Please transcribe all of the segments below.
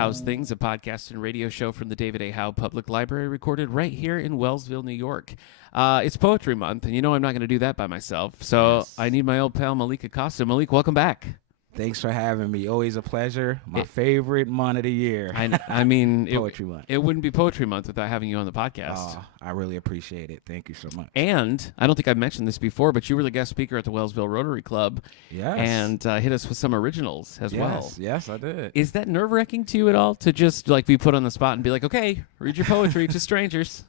How's Things, a podcast and radio show from the David A. Howe Public Library, recorded right here in Wellsville, New York. It's Poetry Month, and you know I'm not going to do that by myself, so yes. I need my old pal Malik Acosta. Malik, welcome back. Thanks for having me. Always a pleasure. My favorite month of the year. I mean, Poetry Month. It wouldn't be Poetry Month without having you on the podcast. I really appreciate it. Thank you so much. And I don't think I've mentioned this before, but you were the guest speaker at the Wellsville Rotary Club. Yes. And hit us with some originals as well. Yes, I did. Is that nerve-wracking to you at all to just like be put on the spot and be like, okay, read your poetry to strangers?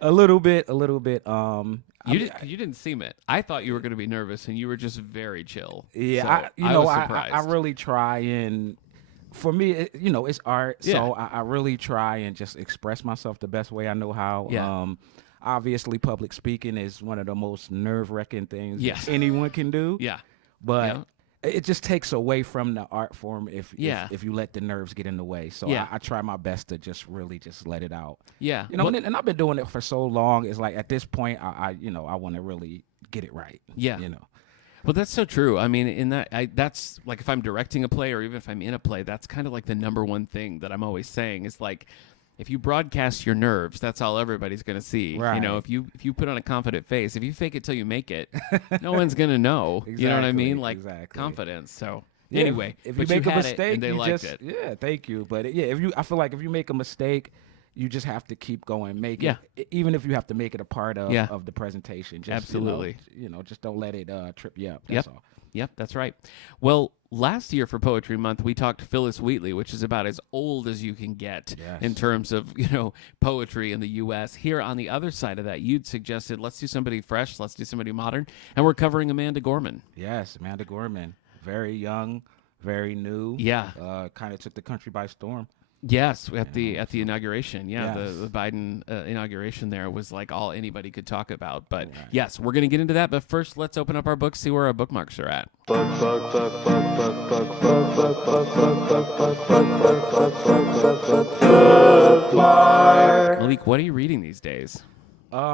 A little bit. You didn't seem it. I thought you were going to be nervous, and you were just very chill. Yeah, so I was surprised. I really try, and for me, it's art, yeah. So I really try and just express myself the best way I know how. Yeah. Obviously, public speaking is one of the most nerve-wracking things yes. anyone can do. Yeah, but it just takes away from the art form if you let the nerves get in the way. So I try my best to just really just let it out. Yeah. And I've been doing it for so long. It's like at this point, I want to really get it right. Yeah. Well, that's so true. I mean, that's like if I'm directing a play or even if I'm in a play, that's kind of like the number one thing that I'm always saying is like, if you broadcast your nerves, that's all everybody's going to see. Right. If you put on a confident face, if you fake it till you make it, no one's going to know. Exactly, you know what I mean? Like exactly. Confidence. So yeah, anyway, if you make a mistake, and they liked it. Yeah, thank you. But I feel like if you make a mistake, you just have to keep going, make it, even if you have to make it a part of the presentation. Just, absolutely. Just don't let it trip you up. That's all. Yep, that's right. Well, last year for Poetry Month, we talked Phyllis Wheatley, which is about as old as you can get in terms of, poetry in the U.S. Here on the other side of that, you'd suggested, let's do somebody fresh, let's do somebody modern, and we're covering Amanda Gorman. Yes, Amanda Gorman. Very young, very new. Yeah. Kind of took the country by storm. Yes, at the inauguration. Yeah, yes. the Biden inauguration there was like all anybody could talk about. But yes, we're going to get into that. But first, let's open up our books, see where our bookmarks are at. Malik, what are you reading these days?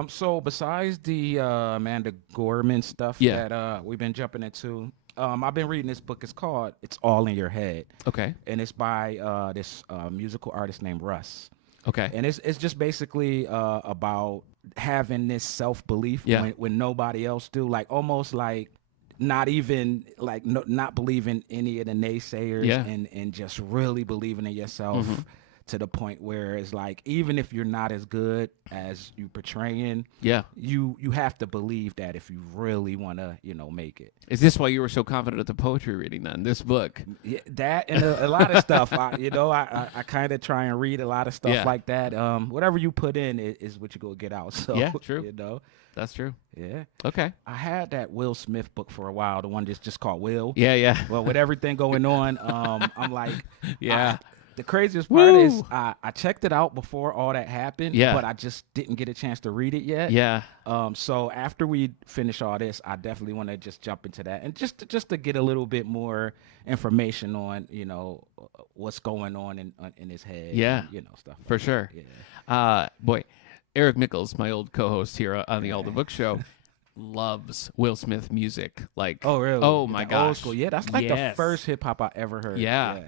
So besides the Amanda Gorman stuff that we've been jumping into, I've been reading this book. It's called "It's All in Your Head." Okay. And it's by this musical artist named Russ. Okay. And it's just basically about having this self-belief when nobody else do, like almost like not even like not believing any of the naysayers and just really believing in yourself. Mm-hmm. To the point where it's like, even if you're not as good as you portraying, you have to believe that if you really want to, make it. Is this why you were so confident at the poetry reading then, this book? Yeah, that and a lot of stuff. I kind of try and read a lot of stuff like that. Whatever you put in is what you go get out. So yeah, true. That's true. Yeah. Okay. I had that Will Smith book for a while, the one that's just called Will. Yeah. Well, with everything going on, I'm like, the craziest part is I checked it out before all that happened, but I just didn't get a chance to read it yet. Yeah. So after we finish all this, I definitely want to just jump into that and just to get a little bit more information on, what's going on in his head. Yeah. And, stuff. For sure. Yeah. Boy, Eric Nichols, my old co-host here on the All the Book Show, loves Will Smith music. Like, oh really? Oh my gosh. Old school. Yeah, that's like the first hip hop I ever heard. Yeah,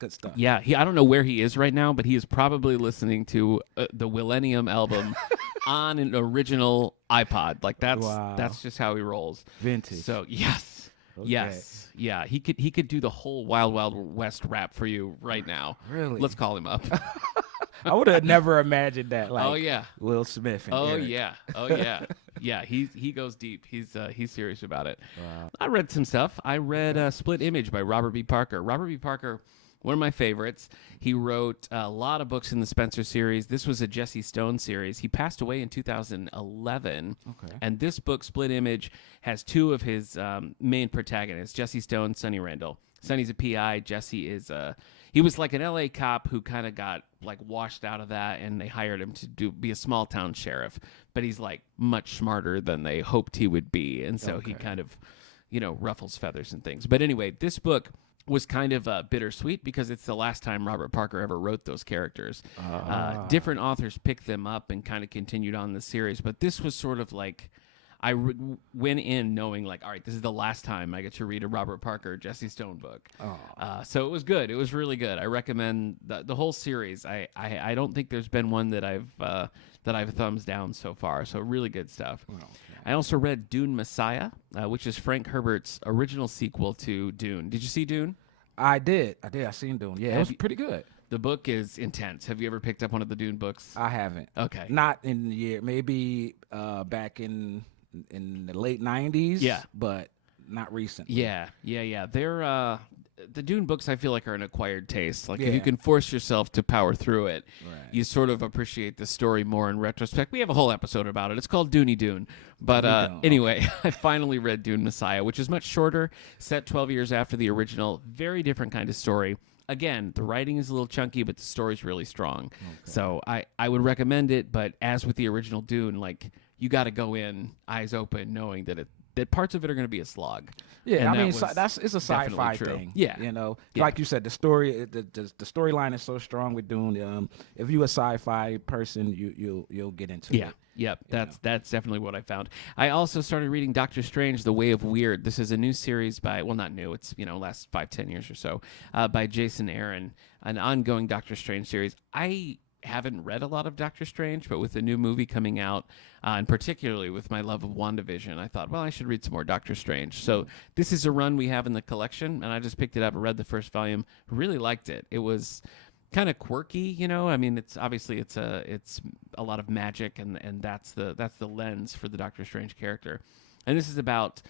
good stuff. Yeah, I don't know where he is right now, but he is probably listening to the Millennium album on an original iPod. Like that's just how he rolls. Vintage. So yes. Okay. Yes. Yeah, he could do the whole Wild Wild West rap for you right now. Really? Let's call him up. I would have never imagined that. Like, oh yeah, Will Smith. And Eric. Yeah. He goes deep. He's serious about it. Wow. I read some stuff. I read Split Image by Robert B. Parker. Robert B. Parker, one of my favorites. He wrote a lot of books in the Spencer series. This was a Jesse Stone series. He passed away in 2011. Okay. And this book, Split Image, has two of his main protagonists: Jesse Stone, Sonny Randall. Sonny's a PI. Jesse is he was like an LA cop who kind of got like washed out of that, and they hired him to be a small town sheriff. But he's like much smarter than they hoped he would be, and so he kind of, ruffles feathers and things. But anyway, this book was kind of bittersweet because it's the last time Robert Parker ever wrote those characters. Different authors picked them up and kind of continued on the series, but this was sort of like, I went in knowing like, all right, this is the last time I get to read a Robert Parker, Jesse Stone book. So it was good. It was really good. I recommend the whole series. I don't think there's been one that I've thumbs down so far. So really good stuff. Okay. I also read Dune Messiah, which is Frank Herbert's original sequel to Dune. Did you see Dune? I did. I seen Dune. Yeah, it was pretty good. The book is intense. Have you ever picked up one of the Dune books? I haven't. Okay. Not in the year. Maybe back in the late 90s. Yeah. But not recently. Yeah. They're the Dune books, I feel like, are an acquired taste. Like, if you can force yourself to power through it, you sort of appreciate the story more in retrospect. We have a whole episode about it. It's called Dooney Dune. But anyway, I finally read Dune Messiah, which is much shorter, set 12 years after the original. Very different kind of story. Again, the writing is a little chunky, but the story's really strong. Okay. So I would recommend it, but as with the original Dune, like, you got to go in eyes open, knowing that parts of it are going to be a slog. Yeah, I mean, it's a sci-fi thing. Yeah, like you said, the storyline is so strong with Dune. If you're a sci-fi person, you'll get into it. Yep, that's definitely what I found. I also started reading Doctor Strange: The Way of Weird. This is a new series not new. It's last 5-10 years or so, by Jason Aaron, an ongoing Doctor Strange series. I haven't read a lot of Doctor Strange, but with the new movie coming out, and particularly with my love of WandaVision, I thought, well, I should read some more Doctor Strange. So this is a run we have in the collection, and I just picked it up and read the first volume. Really liked it. It was kind of quirky, I mean, it's a lot of magic, and that's the lens for the Doctor Strange character. And this is about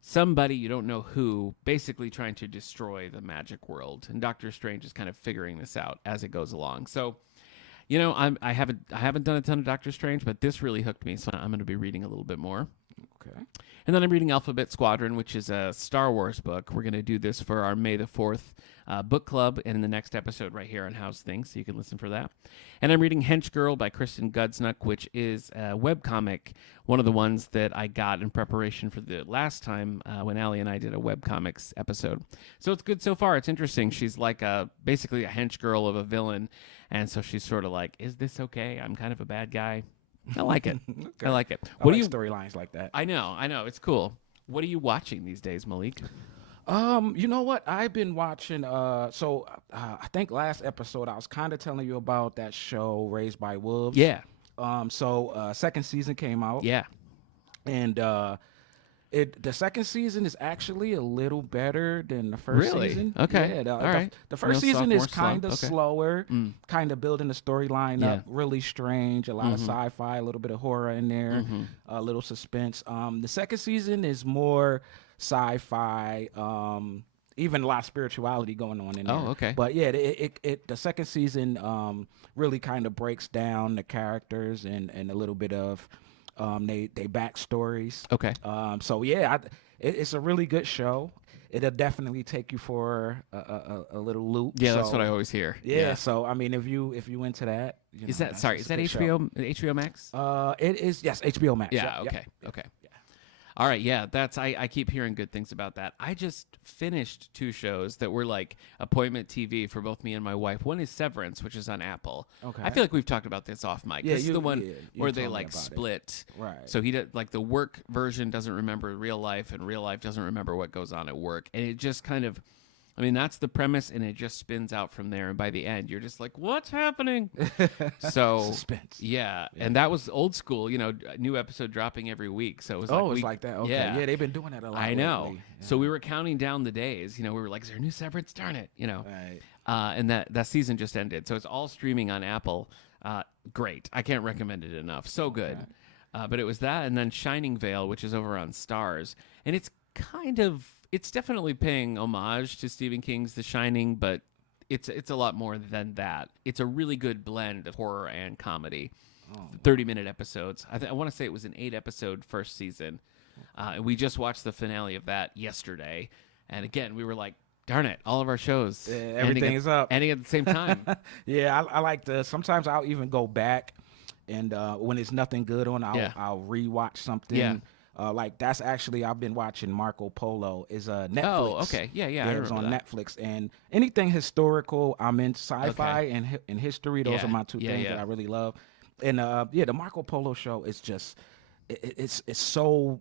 somebody, you don't know who, basically trying to destroy the magic world, and Doctor Strange is kind of figuring this out as it goes along. So I haven't done a ton of Doctor Strange, but this really hooked me, so I'm going to be reading a little bit more. Okay. And then I'm reading Alphabet Squadron, which is a Star Wars book. We're going to do this for our May the 4th book club in the next episode right here on House Things, so you can listen for that. And I'm reading Hench Girl by Kristen Gudsnuck, which is a webcomic, one of the ones that I got in preparation for the last time when Allie and I did a webcomics episode. So it's good so far. It's interesting. She's like basically a hench girl of a villain, and so she's sort of like, is this okay? I'm kind of a bad guy. I like it. Okay. I like it. What do you storylines like that? I know. It's cool. What are you watching these days, Malik? You know what? I've been watching. I think last episode I was kind of telling you about that show Raised by Wolves. Yeah. Second season came out. Yeah. And the second season is actually a little better than the first season. Okay. Yeah, all right. The first season is kind of slump. Okay. slower, kind of building the storyline up, really strange, a lot of sci-fi, a little bit of horror in there, a little suspense. The second season is more sci-fi, even a lot of spirituality going on in there. Oh, okay. But yeah, the second season really kind of breaks down the characters and a little bit of they backstories. Okay. So yeah, it's a really good show. It'll definitely take you for a little loop. Yeah, that's what I always hear. Yeah. So I mean, if you into that, is that HBO Max? It is, yes, HBO Max. Yeah. Okay. Yeah. All right, yeah, I keep hearing good things about that. I just finished 2 shows that were like appointment TV for both me and my wife. One is Severance, which is on Apple. Okay. I feel like we've talked about this off mic. Yeah, this is the one where they like split. Right. So like the work version doesn't remember real life, and real life doesn't remember what goes on at work, and it just kind of. I mean, that's the premise, and it just spins out from there. And by the end, you're just like, what's happening? So, suspense. Yeah. And that was old school, new episode dropping every week. So it was it's like that. Okay. Yeah, they've been doing that a lot. I know. Yeah. So we were counting down the days. We were like, is there a new Severance? Darn it. Right. And that season just ended. So it's all streaming on Apple. Great. I can't recommend it enough. So good. Okay. But it was that, and then Shining Vale, which is over on Stars. And it's definitely paying homage to Stephen King's The Shining, but it's a lot more than that. It's a really good blend of horror and comedy. 30-minute episodes. I want to say it was an 8-episode first season. We just watched the finale of that yesterday. And again, we were like, darn it, all of our shows. Everything is up. Ending at the same time. Yeah, I like sometimes I'll even go back and when it's nothing good on, I'll rewatch something. Yeah. Like that's actually I've been watching Marco Polo is Netflix. Oh, okay, yeah, it's on Netflix, and anything historical. I'm in sci-fi and history. Those are my two things that I really love. And the Marco Polo show is just it's so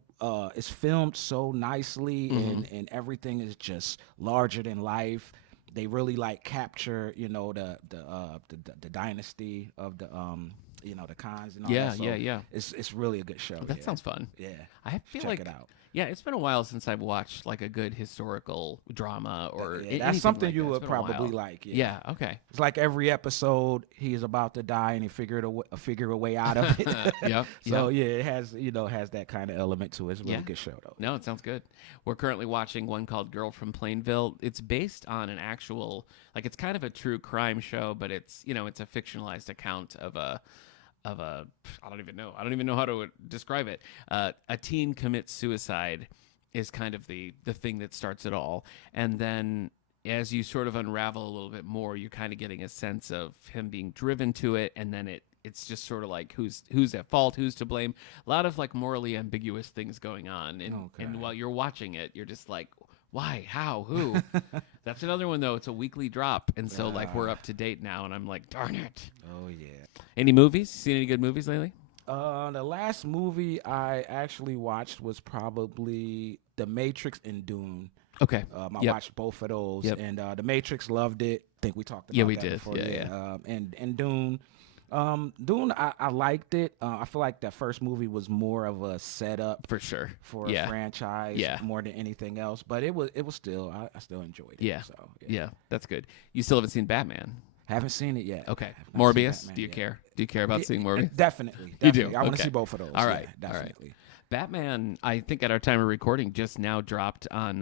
it's filmed so nicely, and everything is just larger than life. They really like capture, the dynasty of the the Khans and all that. So yeah. It's really a good show. That sounds fun. Yeah, I feel check like it out. Yeah, it's been a while since I've watched like a good historical drama or that's something like you that. would probably like. Yeah. Okay. It's like every episode he's about to die and he figure a way out of it. Yep. So it has has that kind of element to it. It's a really good show though. No, it sounds good. We're currently watching one called Girl from Plainville. It's based on an actual, like, it's kind of a true crime show, but it's it's a fictionalized account of a I don't even know how to describe it. A teen commits suicide is kind of the thing that starts it all, and then as you sort of unravel a little bit more, you're kind of getting a sense of him being driven to it, and then it's just sort of like who's at fault, who's to blame. A lot of like morally ambiguous things going on, and while you're watching it, you're just like, why, how, who? That's another one though. It's a weekly drop, and so like we're up to date now, and I'm like, darn it. Oh yeah. Any movies? Seen any good movies lately? The last movie I actually watched was probably The Matrix and Dune. Okay. I watched both of those, and The Matrix, loved it. I think we talked about we that did. before. Yeah. And Dune. Dune, I liked it. I feel like that first movie was more of a setup for sure for a franchise, more than anything else. But it was still, I still enjoyed it. Yeah. So yeah, that's good. You still haven't seen Batman? Haven't seen it yet. Okay. Morbius. Do you care? Do you care about seeing Morbius? Definitely. You do. I want to see both of those. All right. Definitely. All right. Batman, I think at our time of recording, just now dropped on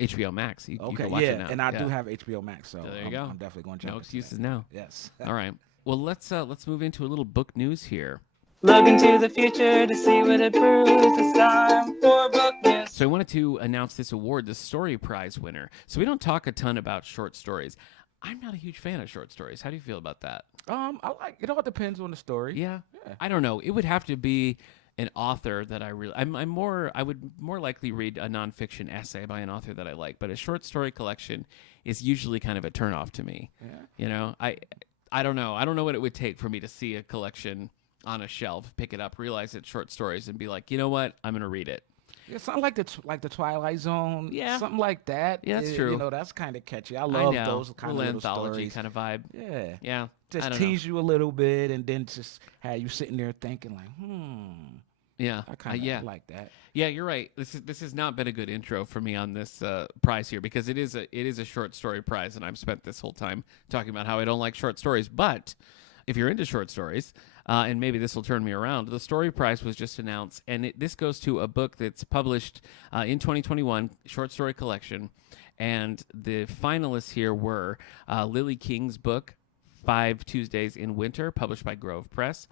HBO Max. You can watch it now. And I do have HBO Max, so there you go. I'm definitely going to jump. No excuses now. Yes. All right. Well, let's move into a little book news here. Look into the future to see what it proves. It's time for book news. So I wanted to announce this award, the Story Prize winner. So we don't talk a ton about short stories. I'm not a huge fan of short stories. How do you feel about that? I like it. All depends on the story. Yeah. I don't know. It would have to be an author that I really. I would more likely read a nonfiction essay by an author that I like, but a short story collection is usually kind of a turnoff to me. Yeah. I don't know. I don't know what it would take for me to see a collection on a shelf, pick it up, realize it's short stories, and be like, you know what? I'm going to read it. Yeah, something like the Twilight Zone. Yeah. Something like that. Yeah, that's true. That's kind of catchy. I love those kind of little anthology stories. kind of vibe. Yeah. Yeah. Just tease you a little bit, and then just have you sitting there thinking like, Yeah, I kind of like that. Yeah, you're right. This has not been a good intro for me on this prize here, because it is a short story prize, and I've spent this whole time talking about how I don't like short stories. But if you're into short stories, and maybe this will turn me around, the Story Prize was just announced, and this goes to a book that's published in 2021, short story collection, and the finalists here were Lily King's book, 5 Tuesdays in Winter, published by Grove Press,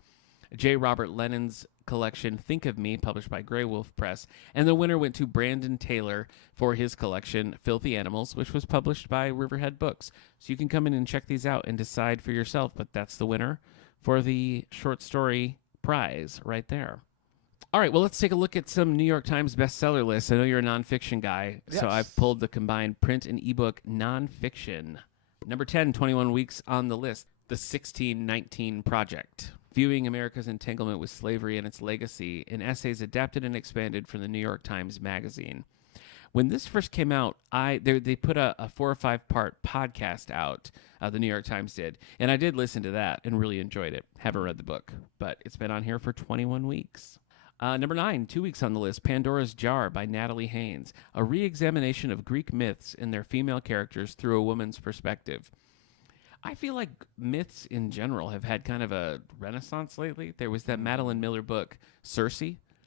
J. Robert Lennon's collection, Think of Me, published by Grey Wolf Press, and the winner went to Brandon Taylor for his collection, Filthy Animals, which was published by Riverhead Books. So you can come in and check these out and decide for yourself, but that's the winner for the short story prize right there. All right, well, let's take a look at some New York Times bestseller lists. I know you're a nonfiction guy, so I've pulled the combined print and ebook nonfiction. Number 10, 21 weeks on the list, The 1619 Project. Viewing America's entanglement with slavery and its legacy in essays adapted and expanded from the New York Times Magazine. When this first came out, they put a 4 or 5 part podcast out, the New York Times did, and I did listen to that and really enjoyed it. Haven't read the book, but it's been on here for 21 weeks. Number 9, 2 weeks on the list, Pandora's Jar by Natalie Haynes, a re-examination of Greek myths and their female characters through a woman's perspective. I feel like myths in general have had kind of a renaissance lately. There was that Madeline Miller book, Circe.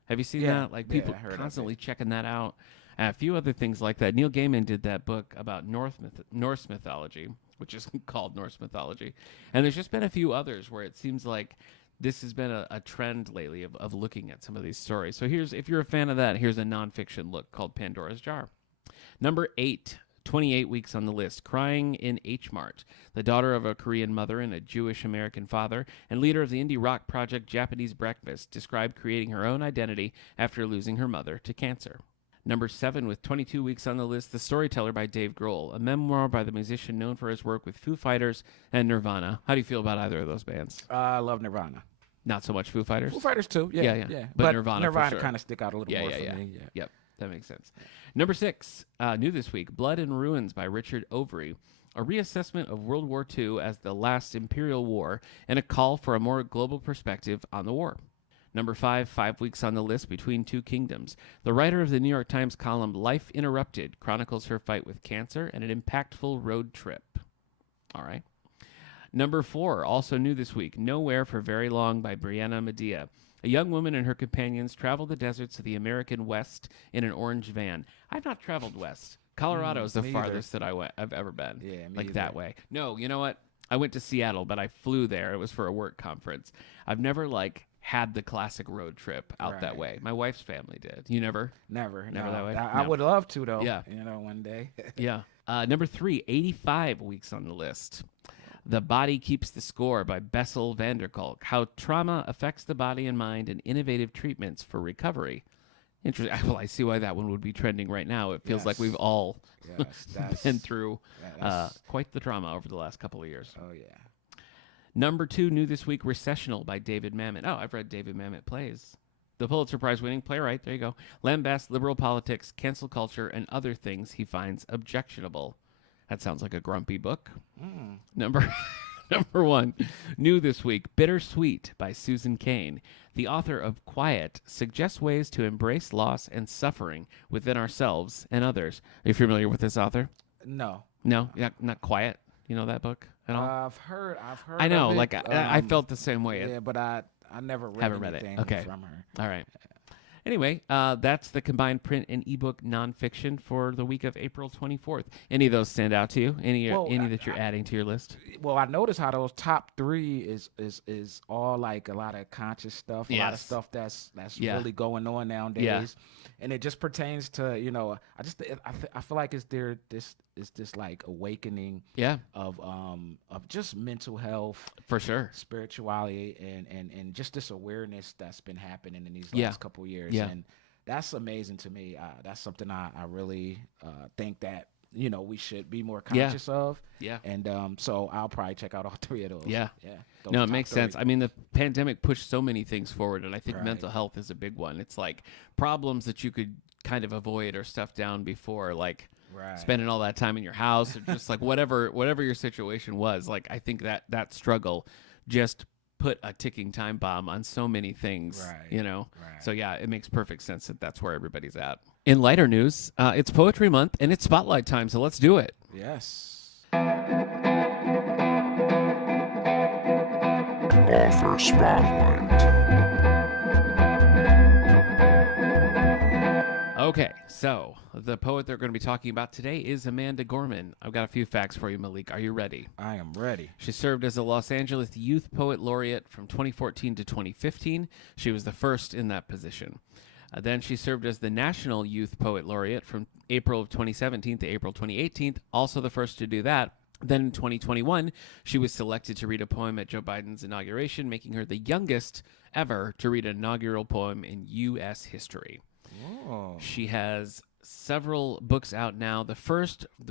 Have you seen that? Like, people constantly checking that out. A few other things like that. Neil Gaiman did that book about Norse mythology, which is called Norse mythology. And there's just been a few others where it seems like this has been a trend lately of looking at some of these stories. So if you're a fan of that, here's a nonfiction look called Pandora's Jar. Number 8. 28 weeks on the list, Crying in H Mart, the daughter of a Korean mother and a Jewish-American father, and leader of the indie rock project Japanese Breakfast, described creating her own identity after losing her mother to cancer. Number 7, with 22 weeks on the list, The Storyteller by Dave Grohl, a memoir by the musician known for his work with Foo Fighters and Nirvana. How do you feel about either of those bands? I love Nirvana. Not so much Foo Fighters. Foo Fighters too. Yeah. But Nirvana for sure. kind of stick out a little more for me. Yeah. Yep, that makes sense. Number 6, new this week, Blood and Ruins by Richard Ovary. A reassessment of World War II as the last imperial war and a call for a more global perspective on the war. Number 5, 5 weeks on the list, Between Two Kingdoms. The writer of the New York Times column Life Interrupted chronicles her fight with cancer and an impactful road trip. All right. Number 4, also new this week, Nowhere for Very Long by Brianna Medea. A young woman and her companions travel the deserts of the American West in an orange van. I've not traveled west. Colorado is the farthest that I've ever been. Yeah, me like either. that way. No, you know what? I went to Seattle, but I flew there. It was for a work conference. I've never had the classic road trip out that way. My wife's family did. You never? Never No. that way. No. I would love to though. Yeah. One day. Yeah. Number 3, 85 weeks on the list. The Body Keeps the Score by Bessel van der Kolk. How trauma affects the body and mind and innovative treatments for recovery. Interesting. Well, I see why that one would be trending right now. It feels like we've all been through quite the trauma over the last couple of years. Oh, yeah. Number 2, new this week, Recessional by David Mamet. Oh, I've read David Mamet plays. The Pulitzer Prize-winning playwright, there you go, lambasts liberal politics, cancel culture, and other things he finds objectionable. That sounds like a grumpy book. Number 1, new this week, Bittersweet by Susan Kane. The author of Quiet suggests ways to embrace loss and suffering within ourselves and others. Are you familiar with this author? No. No? Not Quiet? You know that book at all? I've heard. I know. Of it. Like I felt the same way. Yeah, but I never read Haven't read it. anything Okay. from her. All right. Anyway, that's the combined print and ebook nonfiction for the week of April 24th. Any of those stand out to you? Any that you're adding to your list? Well, I noticed how those top 3 is all like a lot of conscious stuff, a lot of stuff that's really going on nowadays. Yeah. And it just pertains to, I feel like it's this like awakening of just mental health, For sure. spirituality, and just this awareness that's been happening in these last couple of years. Yeah. And that's amazing to me. That's something I really think that we should be more conscious of. Yeah. And so I'll probably check out all 3 of those. Yeah. Those No, it top makes 3. sense. I mean, the pandemic pushed so many things forward, and I think Right. mental health is a big one. It's like problems that you could kind of avoid or stuff down before, like Right. spending all that time in your house or just like whatever your situation was. Like, I think that struggle just put a ticking time bomb on so many things, Right. Right. So yeah, it makes perfect sense that that's where everybody's at. In lighter news, it's Poetry Month and it's Spotlight time, so let's do it. Yes. Author Spotlight. Okay, so the poet they're going to be talking about today is Amanda Gorman. I've got a few facts for you, Malik. Are you ready? I am ready. She served as a Los Angeles Youth Poet Laureate from 2014 to 2015. She was the first in that position. Then she served as the National Youth Poet Laureate from April of 2017 to April 2018, also the first to do that. Then in 2021, she was selected to read a poem at Joe Biden's inauguration, making her the youngest ever to read an inaugural poem in U.S. history. Oh. She has several books out now. The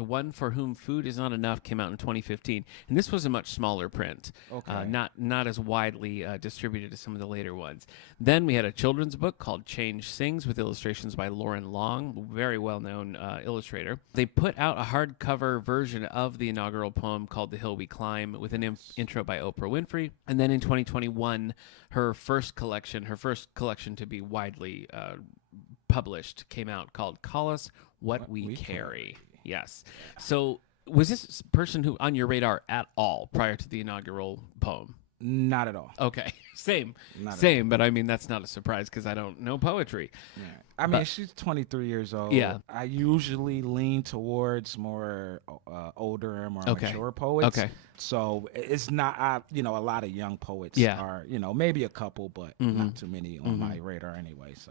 one For Whom Food Is Not Enough, came out in 2015, and this was a much smaller print, Okay. not as widely distributed as some of the later ones. Then we had a children's book called Change Sings with illustrations by Lauren Long, very well-known illustrator. They put out a hardcover version of the inaugural poem called The Hill We Climb with an intro by Oprah Winfrey. And then in 2021, her first collection to be widely published came out, called Call Us What We Carry. Yes. So was this person who on your radar at all prior to the inaugural poem? Not at all. Okay. Same. Not at Same, but I mean, that's not a surprise because I don't know poetry. Yeah. I mean, she's 23 years old. Yeah. I usually lean towards more older and more Okay. mature poets. Okay. So it's not, a lot of young poets Yeah. are, maybe a couple, but not too many on my radar anyway. So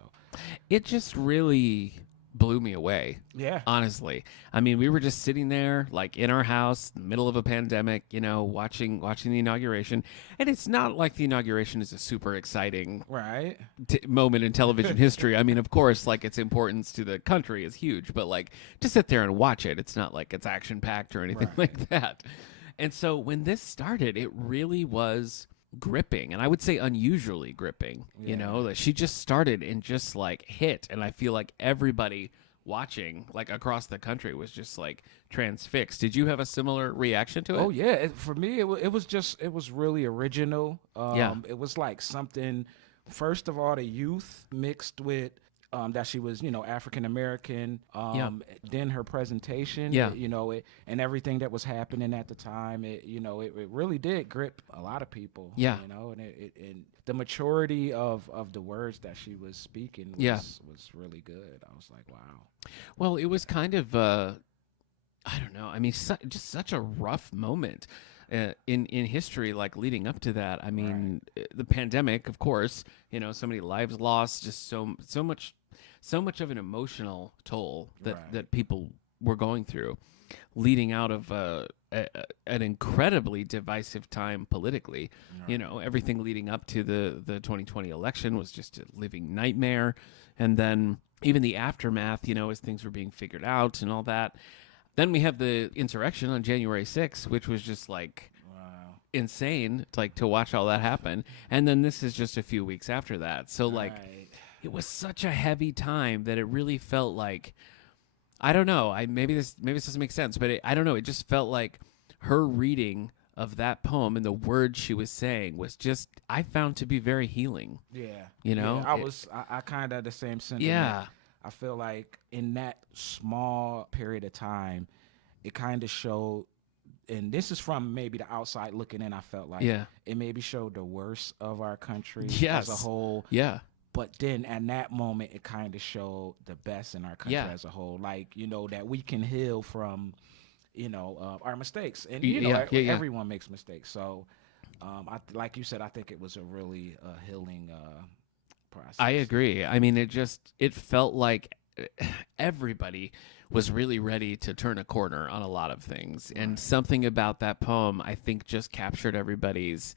It just really blew me away. yeah. Honestly. I mean, we were just sitting there like in our house in the middle of a pandemic, watching the inauguration. And it's not like the inauguration is a super exciting Right. moment in television history. I mean, of course, like its importance to the country is huge, but like to sit there and watch it, it's not like it's action packed or anything Right. like that. And so when this started, it really was gripping, and I would say unusually gripping. You know, that she just started and just like hit, and I feel like everybody watching like across the country was just like transfixed. Did you have a similar reaction to it? Oh yeah, for me it was really original. Yeah. It was like something. First of all, the youth mixed with that she was, African American. Then her presentation, and everything that was happening at the time, it really did grip a lot of people. Yeah. And the maturity of the words that she was speaking was really good. I was like, wow. Well, it was kind of, I don't know. I mean, just such a rough moment in history, like leading up to that. I mean, the pandemic, of course, so many lives lost, just so much of an emotional toll that people were going through, leading out of an incredibly divisive time politically. Everything leading up to the 2020 election was just a living nightmare, and then even the aftermath, as things were being figured out and all that. Then we have the insurrection on January 6th, which was just like insane, like to watch all that happen. And then this is just a few weeks after that. So it was such a heavy time that it really felt like, I don't know, maybe this doesn't make sense, but I don't know. It just felt like her reading of that poem and the words she was saying was just, I found to be very healing. Yeah. I kind of had the same sentiment. Yeah. I feel like in that small period of time, it kind of showed, and this is from maybe the outside looking in, I felt like it maybe showed the worst of our country as a whole. Yeah. But then at that moment, it kind of showed the best in our country as a whole. Like, that we can heal from, our mistakes. And, everyone makes mistakes. So, like you said, I think it was a really healing process. I agree. I mean, it felt like everybody was really ready to turn a corner on a lot of things. And something about that poem, I think, just captured everybody's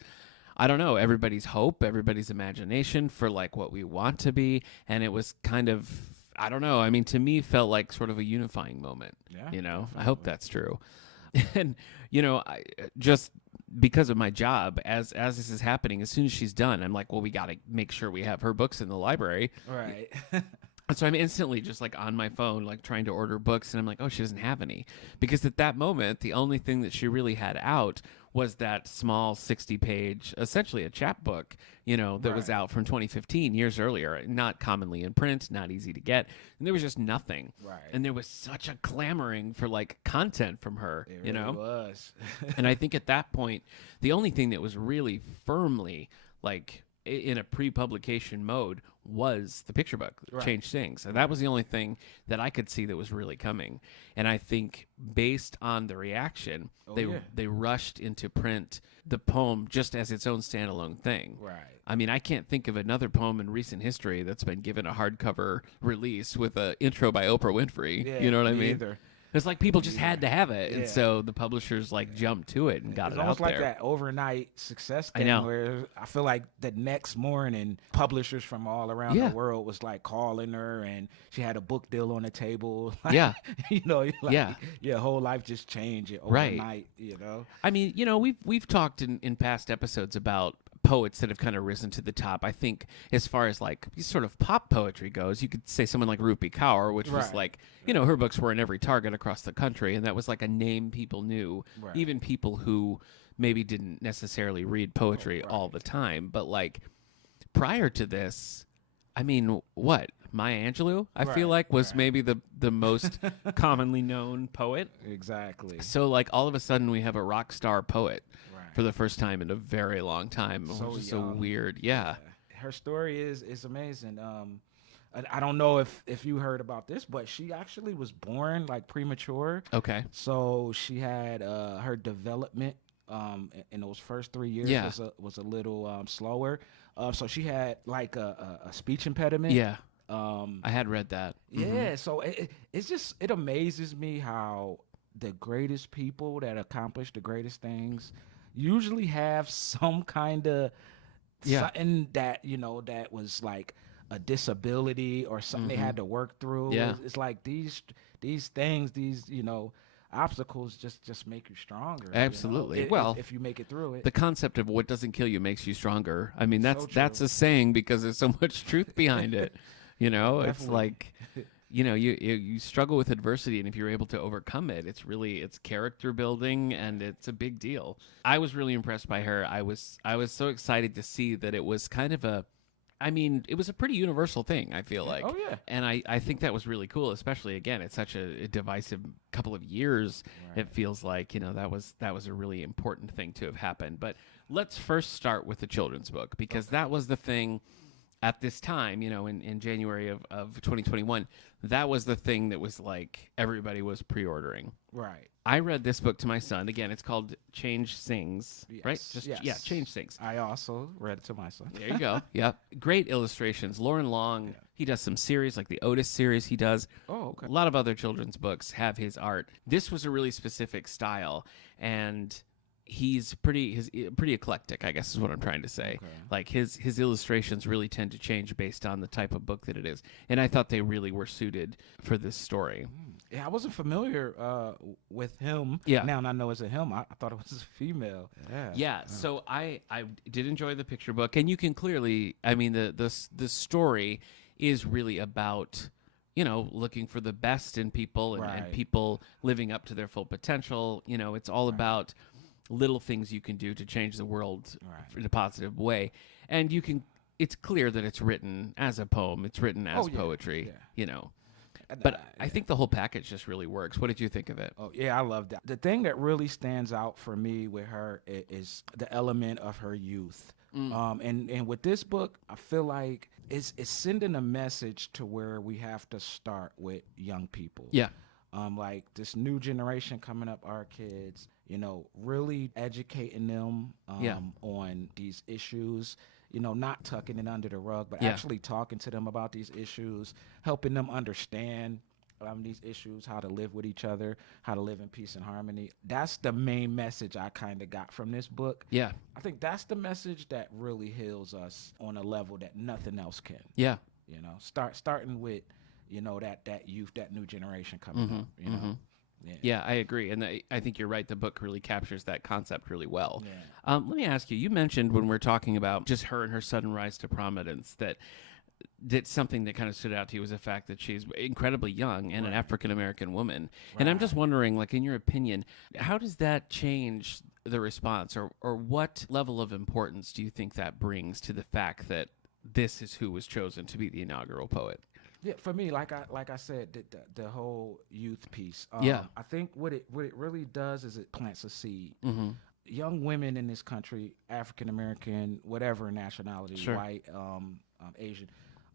hope, everybody's imagination for like what we want to be. And it was kind of, I don't know. I mean, to me, felt like sort of a unifying moment. Yeah. I hope that's true. And, I just because of my job, as this is happening, as soon as she's done, I'm like, well, we got to make sure we have her books in the library. Right. And so I'm instantly just like on my phone, like trying to order books. And I'm like, oh, she doesn't have any. Because at that moment, the only thing that she really had out was that small 60-page, essentially a chapbook, that was out from 2015, years earlier, not commonly in print, not easy to get. And there was just nothing. Right. And there was such a clamoring for like content from her, It really was. And I think at that point, the only thing that was really firmly like in a pre-publication mode was the picture book, Change Things. And that was the only thing that I could see that was really coming. And I think based on the reaction, they rushed into print the poem just as its own standalone thing. Right. I mean, I can't think of another poem in recent history that's been given a hardcover release with an intro by Oprah Winfrey. Yeah, you know what I mean? Either. It's like people just had to have it, and so the publishers like jumped to it and got it out there. It's almost like that overnight success thing. I know. Where I feel like the next morning, publishers from all around the world was like calling her, and she had a book deal on the table. Like, your whole life just changed overnight. Right. I mean, we've talked in past episodes about poets that have kind of risen to the top. I think as far as like sort of pop poetry goes, you could say someone like Rupi Kaur, which was like, her books were in every Target across the country, and that was like a name people knew, even people who maybe didn't necessarily read poetry all the time. But like prior to this, I mean, what? Maya Angelou, I feel like, was maybe the most commonly known poet. Exactly. So like all of a sudden we have a rock star poet for the first time in a very long time. So which is so weird. Yeah. Her story is amazing. I don't know if you heard about this, but she actually was born like premature. Okay. So she had her development in those first 3 years was a little slower. So she had like a speech impediment. Yeah. I had read that. Yeah. So it amazes me how the greatest people that accomplish the greatest things usually have some kind of something that that was like a disability or something they had to work through. Yeah. It's like these things, obstacles just make you stronger. Absolutely. You know? Well, if you make it through it. The concept of what doesn't kill you makes you stronger. I mean, So that's a saying because there's so much truth behind it. You know, it's like, you know, you struggle with adversity, and if you're able to overcome it, it's character building, and it's a big deal. I was really impressed by her. I was so excited to see that it was kind of it was a pretty universal thing, I feel like. Oh, yeah. And I think that was really cool, especially, again, it's such a divisive couple of years. Right. It feels like, you know, that was a really important thing to have happened. But let's first start with the children's book, because that was the thing at this time, you know, in January of 2021, that was the thing that was like everybody was pre-ordering. Right. I read this book to my son. Again, it's called Change Sings, right? Yeah, Change Sings. I also read it to my son. There you go. Yep. Great illustrations. Lauren Long, he does some series like the Otis series he does. Oh, okay. A lot of other children's books have his art. This was a really specific style, and he's pretty eclectic, I guess is what I'm trying to say. Okay. Like his illustrations really tend to change based on the type of book that it is. And I thought they really were suited for this story. Yeah, I wasn't familiar with him. Yeah. Now I know it's a him. I thought it was a female. Yeah. Yeah. So I did enjoy the picture book, and you can clearly, I mean, the story is really about, you know, looking for the best in people and people living up to their full potential. You know, it's all about little things you can do to change the world in a positive way. And it's clear that it's written as a poem. It's written as poetry, you know. But I think the whole package just really works. What did you think of it? Oh, yeah, I love that. The thing that really stands out for me with her is the element of her youth. And with this book, I feel like it's sending a message to where we have to start with young people. Yeah. Like this new generation coming up, our kids, you know, really educating them on these issues, you know, not tucking it under the rug, but actually talking to them about these issues, helping them understand these issues, how to live with each other, how to live in peace and harmony. That's the main message I kind of got from this book. Yeah. I think that's the message that really heals us on a level that nothing else can. Yeah. You know, starting with, you know, that youth, that new generation coming up, you know. Yeah, I agree. And I think you're right. The book really captures that concept really well. Yeah. Let me ask you, you mentioned when we're talking about just her and her sudden rise to prominence that something that kind of stood out to you was the fact that she's incredibly young and an African-American woman. And I'm just wondering, like, in your opinion, how does that change the response, or what level of importance do you think that brings to the fact that this is who was chosen to be the inaugural poet? Yeah, for me, like I said, the whole youth piece. I think what it really does is it plants a seed. Young women in this country, African American, whatever nationality, white, Asian,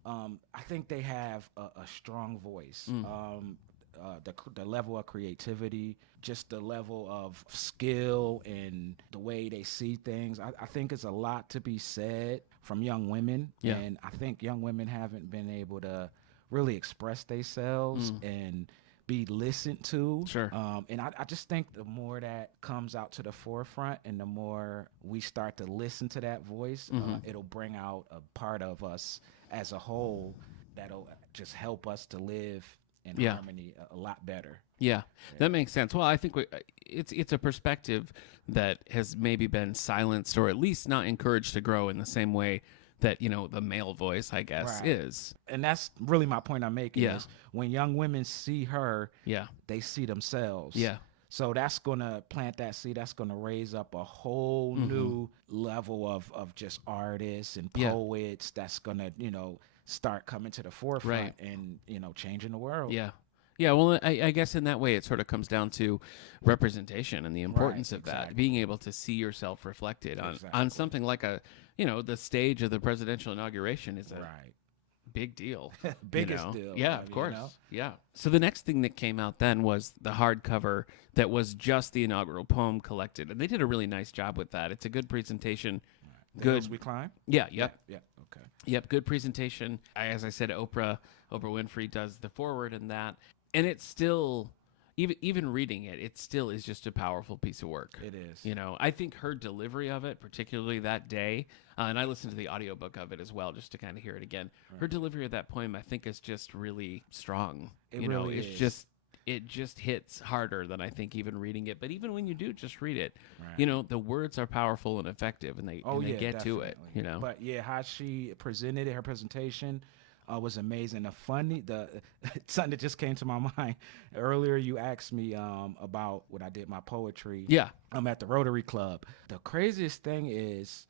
I think they have a strong voice. The level of creativity, just the level of skill and the way they see things. I think it's a lot to be said from young women, and I think young women haven't been able to really express themselves and be listened to. Sure. And I just think the more that comes out to the forefront and the more we start to listen to that voice, it'll bring out a part of us as a whole that'll just help us to live in harmony a lot better. Yeah, that makes sense. Well, I think it's a perspective that has maybe been silenced or at least not encouraged to grow in the same way that, you know, the male voice, I guess, is. And that's really my point I'm making is when young women see her, they see themselves. Yeah. So that's going to plant that seed. That's going to raise up a whole new level of just artists and poets that's going to, you know, start coming to the forefront and, you know, changing the world. Yeah. Yeah, well, I guess in that way it sort of comes down to representation and the importance of that, being able to see yourself reflected on something like the stage of the presidential inauguration is a big deal. Biggest deal. Yeah, of course. Yeah. So the next thing that came out then was the hardcover that was just the inaugural poem collected, and they did a really nice job with that. It's a good presentation. Good. As We Climb? Yeah, yep. Yeah, okay. Yep, good presentation. As I said, Oprah Winfrey does the forward in that. And it's still, even reading it, it still is just a powerful piece of work. It is. You know, I think her delivery of it, particularly that day, and I listened to the audiobook of it as well, just to kind of hear it again. Her delivery of that poem, I think, is just really strong. It really it's is. just, it just hits harder than I think even reading it. But even when you do just read it, Right. you know, the words are powerful and effective, and they get to it, you know. But yeah, how she presented it, her presentation was amazing. The something that just came to my mind earlier. You asked me about when I did my poetry. Yeah. I'm at the Rotary Club. The craziest thing is,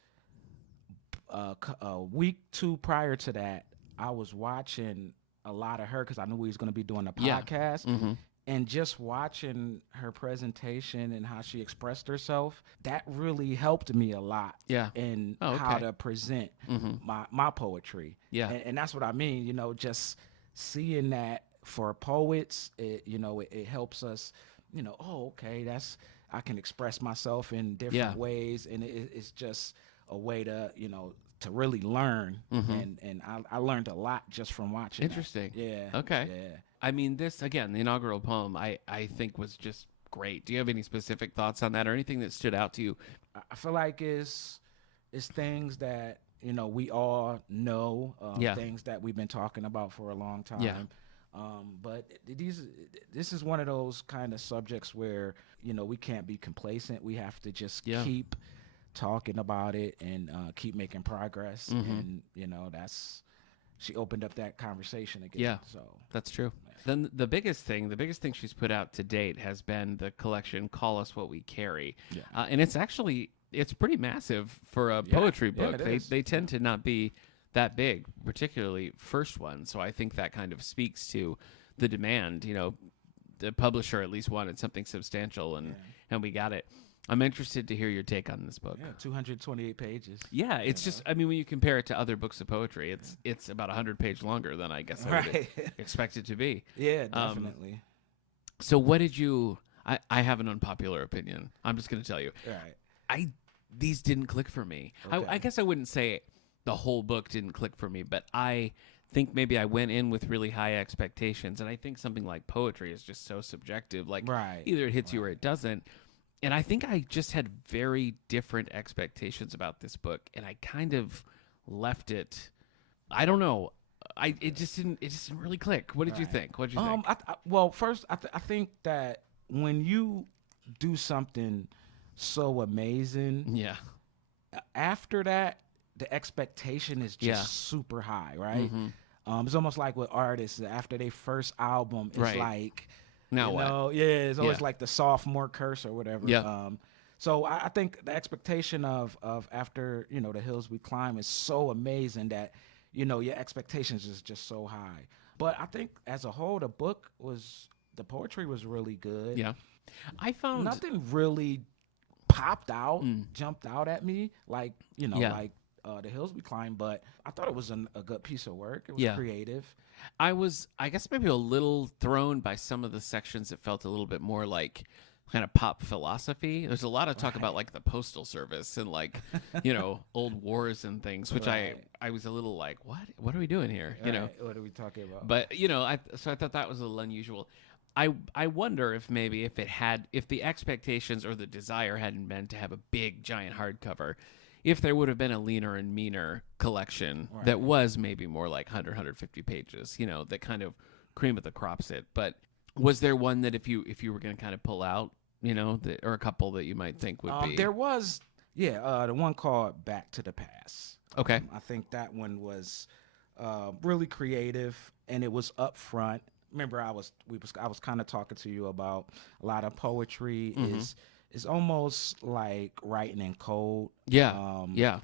a week 2 prior to that, I was watching a lot of her because I knew we was going to be doing a podcast. Mm-hmm. And just watching her presentation and how she expressed herself, that really helped me a lot in how to present my poetry. Yeah. And that's what I mean, you know, just seeing that for poets, it helps us, you know, I can express myself in different ways. And it's just a way to, you know, to really learn. And I learned a lot just from watching. Interesting. That. Yeah. Okay. Yeah. I mean, this, again, the inaugural poem, I think was just great. Do you have any specific thoughts on that or anything that stood out to you? I feel like it's things that, you know, we all know, things that we've been talking about for a long time. Yeah. But this is one of those kind of subjects where, you know, we can't be complacent. We have to just keep talking about it and keep making progress. And, you know, she opened up that conversation again. Yeah, so that's true. Then the biggest thing she's put out to date has been the collection "Call Us What We Carry," and it's pretty massive for a poetry book. They tend to not be that big, particularly first one. So I think that kind of speaks to the demand. You know, the publisher at least wanted something substantial, and we got it. I'm interested to hear your take on this book. Yeah, 228 pages. Yeah, it's just, I mean, when you compare it to other books of poetry, it's about 100 page longer than I guess I would expect it to be. Yeah, definitely. So what did you, I have an unpopular opinion. I'm just going to tell you. Right. These didn't click for me. Okay. I guess I wouldn't say the whole book didn't click for me, but I think maybe I went in with really high expectations. And I think something like poetry is just so subjective. Like either it hits you or it doesn't. And I think I just had very different expectations about this book, and I kind of left it. I don't know. It just didn't really click. What did you think? What did you think? Well, first, I think that when you do something so amazing, after that, the expectation is just super high, right? It's almost like with artists after their first album, it's like. Now what? It's always like the sophomore curse or whatever. Yeah. So I think the expectation of after, you know, The Hills We Climb is so amazing that, you know, your expectations is just so high. But I think as a whole, the poetry was really good. Yeah. I found nothing really popped out, jumped out at me like, you know, like The Hills We Climb, but I thought it was a good piece of work. It was creative. I guess maybe a little thrown by some of the sections that felt a little bit more like kind of pop philosophy. There's a lot of talk about like the Postal Service and like, you know, old wars and things, which I was a little like, what are we doing here? You know, what are we talking about? But, you know, so I thought that was a little unusual. I wonder if maybe if the expectations or the desire hadn't been to have a big giant hardcover, if there would have been a leaner and meaner collection that was maybe more like 100, 150 pages, you know, that kind of cream of the crops it. But was there one that if you were going to kind of pull out, you know, or a couple that you might think would be? There was, the one called Back to the Past. Okay. I think that one was really creative, and it was up front. Remember, I was kind of talking to you about a lot of poetry is almost like writing in code. Yeah.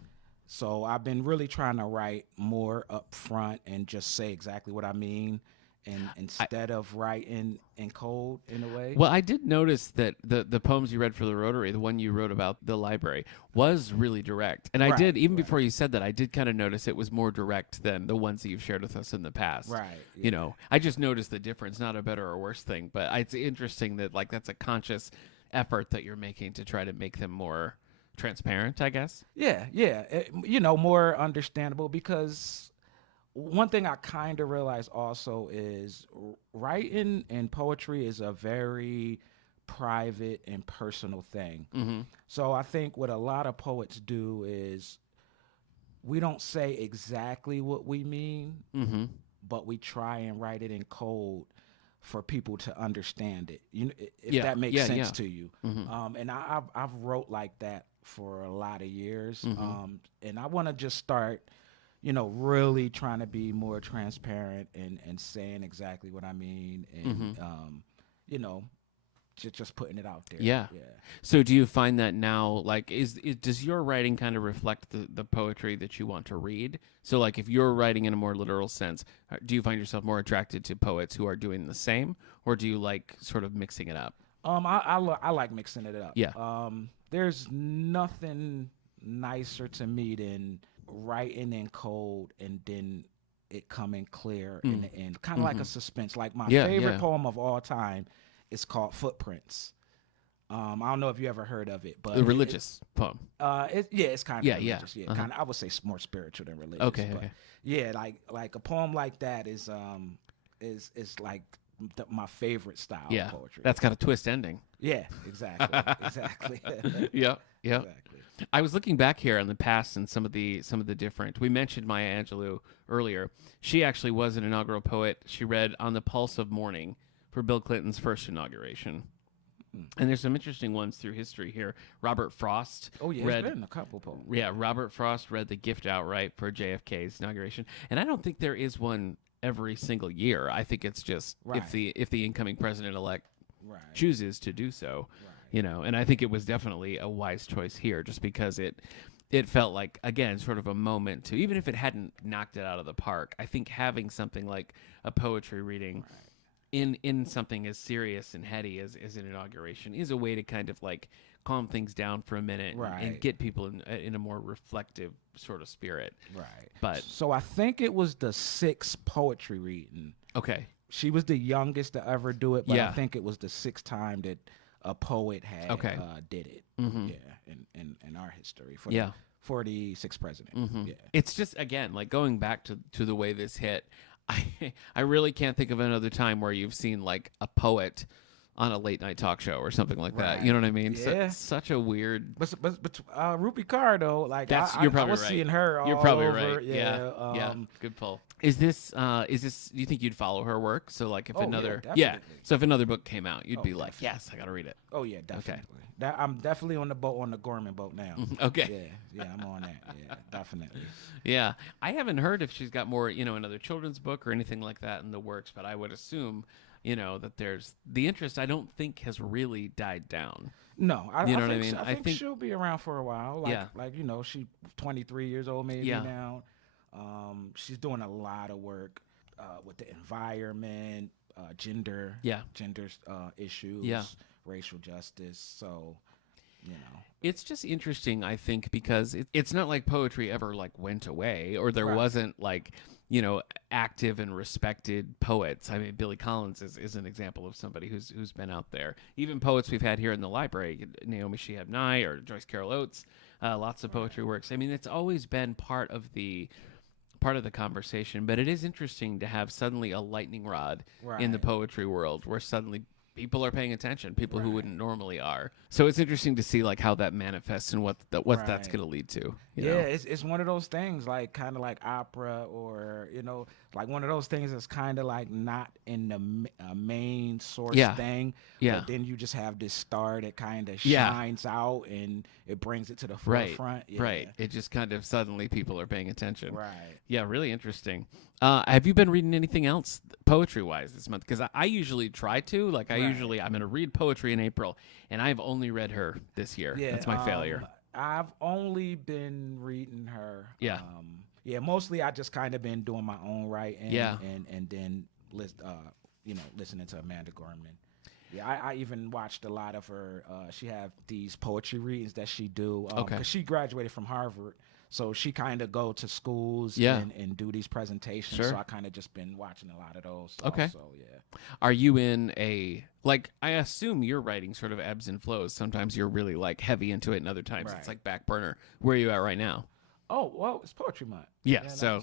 So I've been really trying to write more up front and just say exactly what I mean, and instead of writing in code in a way. Well, I did notice that the poems you read for the Rotary, the one you wrote about the library, was really direct. And I did, even before you said that, I did kind of notice it was more direct than the ones that you've shared with us in the past. Right. Yeah. You know, I just noticed the difference, not a better or worse thing, but it's interesting that like that's a conscious effort that you're making to try to make them more transparent, I guess. Yeah. You know, more understandable, because one thing I kind of realized also is writing and poetry is a very private and personal thing. So I think what a lot of poets do is we don't say exactly what we mean, but we try and write it in code for people to understand it. If that makes sense to you. And I've wrote like that for a lot of years. And I want to just start, really trying to be more transparent and saying exactly what I mean, and just putting it out there. Yeah. So do you find that now, like, does your writing kind of reflect the poetry that you want to read? So, like, if you're writing in a more literal sense, do you find yourself more attracted to poets who are doing the same, or do you like sort of mixing it up? I like mixing it up. Yeah. There's nothing nicer to me than writing in code and then it coming clear in the end, kind of like a suspense. Like my favorite poem of all time is called Footprints. I don't know if you ever heard of it, but a religious poem. It's kind of religious. Yeah, kind of. I would say more spiritual than religious. Okay. Yeah, like a poem like that is like my favorite style of poetry. That's got a twist ending. Yeah, exactly. Yeah. Exactly. I was looking back here on the past and some of the different. We mentioned Maya Angelou earlier. She actually was an inaugural poet. She read On the Pulse of Morning for Bill Clinton's first inauguration. And there's some interesting ones through history here. Robert Frost read a couple poems. Yeah, Robert Frost read The Gift outright for JFK's inauguration. And I don't think there is one every single year. I think it's just if the incoming president-elect chooses to do so. And I think it was definitely a wise choice here, just because it felt like, again, sort of a moment to, even if it hadn't knocked it out of the park, I think having something like a poetry reading in something as serious and heady as an inauguration is a way to kind of like calm things down for a minute and get people in a more reflective sort of spirit. Right. But so I think it was the 6th poetry reading. Okay. She was the youngest to ever do it, but I think it was the 6th time that a poet had did it. In our history for the 46th president. Yeah. It's just, again, like going back to the way this hit, I really can't think of another time where you've seen like a poet on a late night talk show or something like that. You know what I mean? Yeah. So, such a weird. But Rupi Kaur though, like you're probably I was right. seeing her. You're probably over. right. Yeah. Good pull. Is this? Do you think you'd follow her work? So like if another, so if another book came out, you'd be like, yes, I gotta read it. Oh yeah, definitely. Okay. I'm definitely on the Gorman boat now. Okay. Yeah, I'm on that. Yeah, definitely. Yeah, I haven't heard if she's got more, another children's book or anything like that in the works, but I would assume, that there's the interest. I don't think has really died down. No, I mean. I think she'll be around for a while. Like she's 23 years old maybe now. She's doing a lot of work with the environment, gender issues, racial justice. So, it's just interesting, I think, because it's not like poetry ever like went away, or there wasn't like active and respected poets. I mean, Billy Collins is an example of somebody who's been out there. Even poets we've had here in the library, Naomi Shihab Nye or Joyce Carol Oates, lots of poetry works. I mean, it's always been part of the conversation, but it is interesting to have suddenly a lightning rod in the poetry world where suddenly people are paying attention, people who wouldn't normally are. So it's interesting to see like how that manifests and what that's going to lead to. It's one of those things, like kind of like opera, or like one of those things that's kind of like not in the main source thing. But then you just have this star that kind of shines out and it brings it to the forefront. Right. It just kind of suddenly people are paying attention. Right. Yeah, really interesting. Have you been reading anything else poetry-wise this month? Because I usually try to. Like I'm going to read poetry in April, and I've only read her this year. Yeah, that's my failure. I've only been reading her. Yeah. Mostly I just kind of been doing my own writing. Yeah. And then listening to Amanda Gorman. Yeah, I even watched a lot of her. She have these poetry readings that she do. Because she graduated from Harvard. So she kind of go to schools and do these presentations. Sure. So I kind of just been watching a lot of those. Okay. Also, yeah. Are you in I assume your writing sort of ebbs and flows. Sometimes you're really like heavy into it, and other times it's like back burner. Where are you at right now? Oh, well, it's Poetry Month. Yeah. So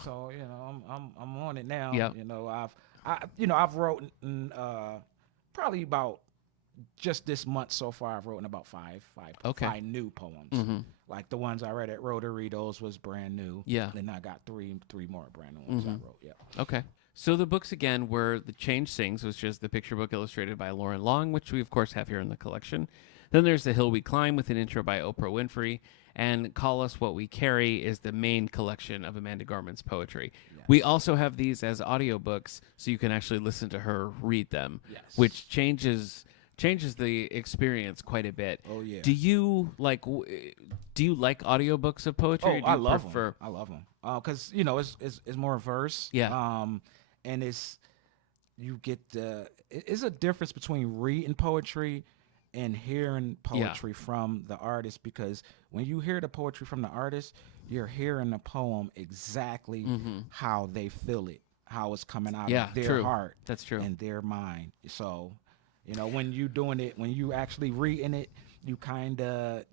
I'm on it now. Yeah. I've written probably about just this month so far. I've written about five new poems. Mm-hmm. Like the ones I read at Rotary, those was brand new. Yeah. Then I got three more brand new ones I wrote. Yeah. Okay. So the books again were The Change Sings, which is the picture book illustrated by Lauren Long, which we of course have here in the collection. Then there's The Hill We Climb with an intro by Oprah Winfrey, and Call Us What We Carry is the main collection of Amanda Gorman's poetry. Yes. We also have these as audiobooks, so you can actually listen to her read them, which changes the experience quite a bit. Oh yeah. Do you like audiobooks of poetry? Oh, or do you I love prefer? them. I love them. Cause it's more verse. Yeah. And it's a difference between reading poetry and hearing poetry from the artist, because when you hear the poetry from the artist, you're hearing the poem exactly how they feel it, how it's coming out of their heart. That's true. And their mind. So, when you doing it, when you actually reading it, you kind of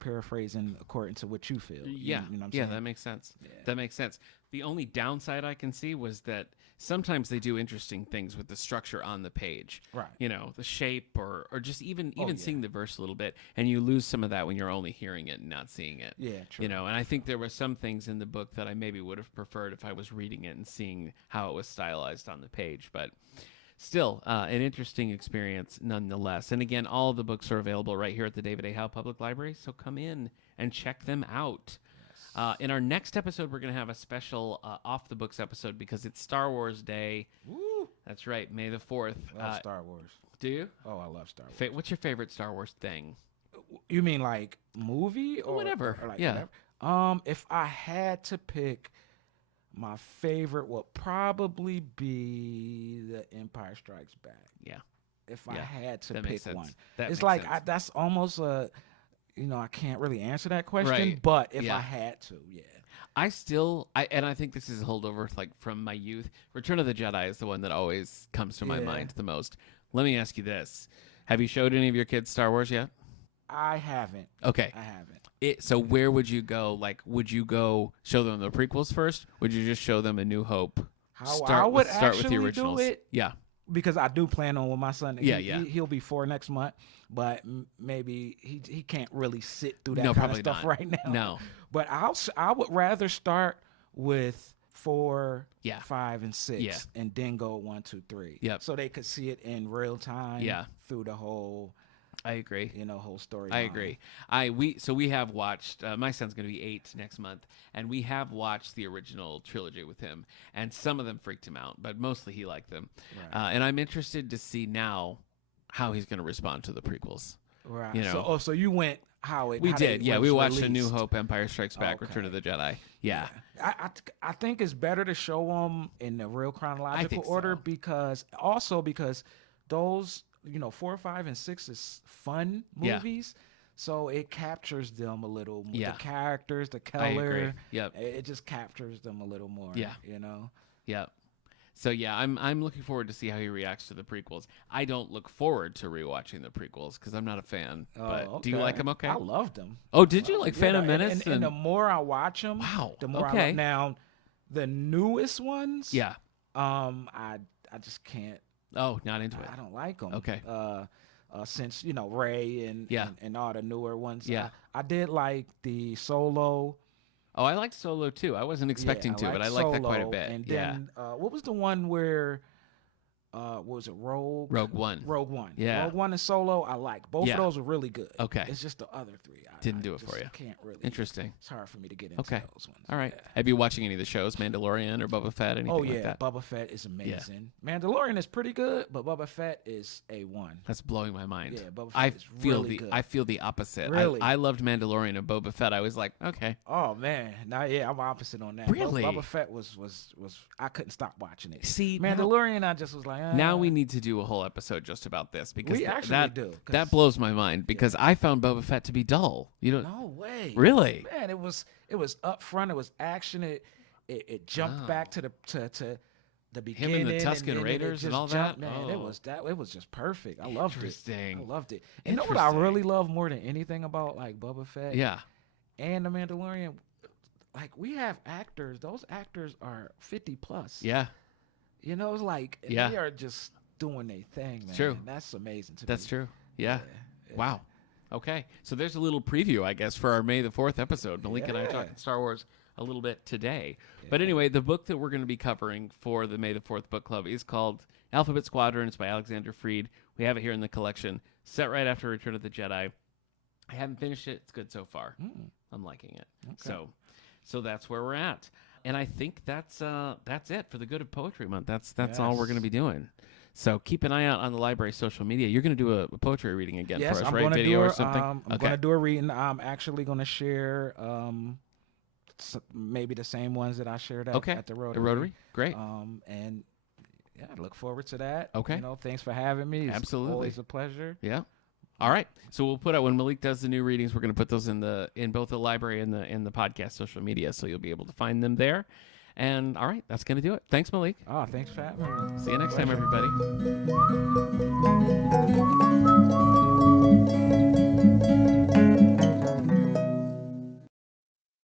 paraphrasing according to what you feel. Yeah. You know what I'm saying? That makes sense. Yeah. That makes sense. The only downside I can see was that sometimes they do interesting things with the structure on the page. Right. The shape or just even seeing the verse a little bit, and you lose some of that when you're only hearing it and not seeing it. Yeah, true. And I think there were some things in the book that I maybe would have preferred if I was reading it and seeing how it was stylized on the page, but still, an interesting experience nonetheless. And again, all the books are available right here at the David A. Howe Public Library, so come in and check them out. In our next episode, we're going to have a special Off the Books episode because it's Star Wars Day. Woo! That's right, May the 4th. I love Star Wars. Do you? Oh, I love Star Wars. What's your favorite Star Wars thing? You mean like movie or whatever? Or like yeah. Whatever? If I had to pick, my favorite would probably be The Empire Strikes Back. Yeah. If I had to pick one, It's like that's almost a. I can't really answer that question, right. But if I had to, I think this is a holdover from my youth. Return of the Jedi is the one that always comes to my mind the most. Let me ask you this. Have you showed any of your kids Star Wars yet? I haven't. Okay. I haven't. So where would you go? Like, would you go show them the prequels first? Would you just show them A New Hope? Start with the originals. Do it. Yeah. Because I do plan on with my son. He'll be 4 next month, but maybe he can't really sit through that kind of stuff right now. No, but I would rather start with 4, 5, and 6, and then go 1, 2, 3. Yep. So they could see it in real time. Through the whole. I agree. Whole story. I agree. We have watched. My son's going to be 8 next month, and we have watched the original trilogy with him, and some of them freaked him out, but mostly he liked them. Right. And I'm interested to see now how he's going to respond to the prequels. Right. So you went how it. We did. We watched released. A New Hope, Empire Strikes Back, Return of the Jedi. Yeah. I think it's better to show them in the real chronological order because those. 4, 5, and 6 is fun movies, so it captures them a little more. The characters, the color, it just captures them a little more. Yeah. So I'm looking forward to see how he reacts to the prequels. I don't look forward to rewatching the prequels because I'm not a fan. But do you like them? Okay, I loved them. Oh, did you like Phantom Menace? And the more I watch them, the more I like. Now, the newest ones, I just can't. Oh, not into it. I don't like them. Okay. Since Rey and all the newer ones. I did like the Solo. Oh, I liked Solo too. I wasn't expecting to, but I liked that quite a bit. And then what was the one where? What was it? Rogue One. Yeah. Rogue One and Solo. I like both of those are really good. Okay. It's just the other 3. Didn't do it for you. Can't really. Interesting. It's hard for me to get into those ones. All right. Have you watching any of the shows, Mandalorian or Boba Fett? Anything like that? Boba Fett is amazing. Mandalorian is pretty good, but Boba Fett is A1. That's blowing my mind. Yeah, Boba Fett is really good. I feel the opposite. Really? I loved Mandalorian and Boba Fett. I was like, okay. Oh man, I'm opposite on that. Really? Boba Fett was I couldn't stop watching it. See, Mandalorian, I just was like. Now we need to do a whole episode just about this because we actually do. That blows my mind because I found Boba Fett to be dull. No way. Really? Man, it was up front. It was action. It jumped back to the beginning. Him and the Tusken Raiders and all that. Man, it was just perfect. I loved it. Interesting. I loved it. You know what I really love more than anything about like Boba Fett? Yeah. And the Mandalorian, like we have actors. Those actors are 50 plus. Yeah. It's like they are just doing their thing, man. True. That's amazing to me. That's true. Yeah. Wow. Okay, so there's a little preview, I guess, for our May the 4th episode. Malik and I talking Star Wars a little bit today. Yeah. But anyway, the book that we're going to be covering for the May the 4th book club is called Alphabet Squadron. It's by Alexander Freed. We have it here in the collection, set right after Return of the Jedi. I haven't finished it. It's good so far. I'm liking it. Okay. So that's where we're at. And I think that's it for the good of Poetry Month. That's all we're going to be doing. So keep an eye out on the library social media. You're going to do a poetry reading again for us, right? Video or something? I'm going to do a reading. I'm actually going to share maybe the same ones that I shared at the Rotary. The Rotary? Great. And yeah, I look forward to that. Okay. Thanks for having me. It's Absolutely. Always a pleasure. Yeah. All right. So we'll put out, when Malik does the new readings, we're going to put those in both the library and the podcast social media, so you'll be able to find them there. And all right, that's going to do it. Thanks, Malik. Oh, thanks for having me. See you next time, everybody.